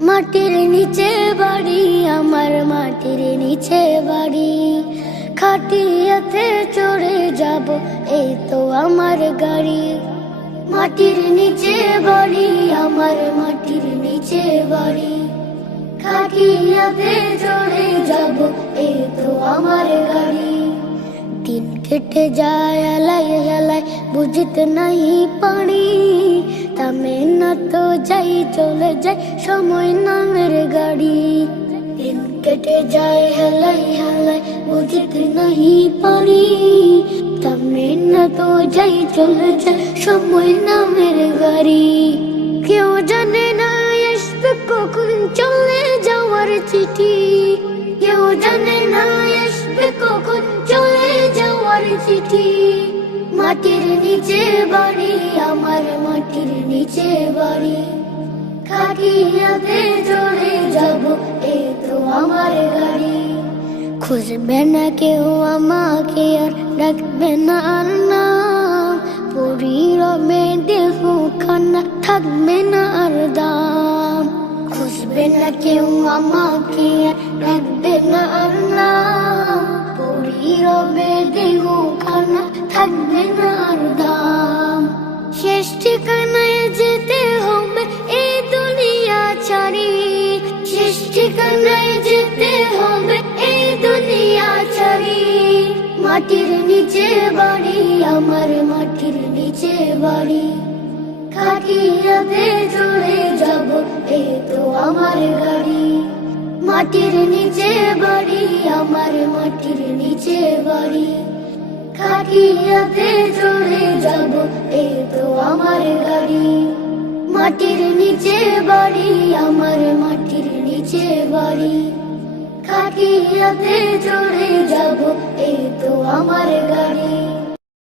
মাটির নিচে বাড়ি, আমার মাটির নিচে বাড়ি। খাটিয়াতে চড়ে যাব, এই তো আমার গাড়ি। মাটির নিচে বাড়ি, আমার মাটির নিচে বাড়ি। খাটিয়াতে চড়ে যাব, এই তো আমার গাড়ি। দিন কেটে যায় এলাই এলাই বুঝতে নাই পারি তামে না তো যাই, চলে যায় সময় নামের গাড়ি। দিন কেটে যায়, হেলাই হেলাই বুঝতে নাই পারি। তামে না তো যাই, চলে যায় সময় নামের গাড়ি। কেউ জানে না আসবে কখন চলে যাওয়ার চিঠি। কেউ জানে না আসবে কখন চলে যাওয়ার চিঠি। মাটির নিচে বাড়ি, আমার মাটির নিচে বাড়ি। খাটিয়াতে চড়ে যাব এই তো আমার গাড়ি। খুঁজবে না কেউ আমাকে আর ডাকবে না আর নাম পরি রবে দেহ খানা থাকবে না আর দাম। খুঁজবে না কেউ আমাকে আর ডাকবে না আর নাম পরি রবে দেহ দাম। শেষ যেতে হবে এই দুনিয়া ছাড়ি। শেষ যেতে হবে এই দুনিয়া ছাড়ি। মাটির নিচে বাড়ি, আমার মাটির নিচে বাড়ি। খাটিয়াতে চলে যাব, এই তো আমার গাড়ি। মাটির নিচে বাড়ি খাটিয়াতে চলে যাব এই তো আমার গাড়ি। মাটির নিচে বাড়ি, আমার মাটির নিচে বাড়ি। খাটিয়াতে চলে যাব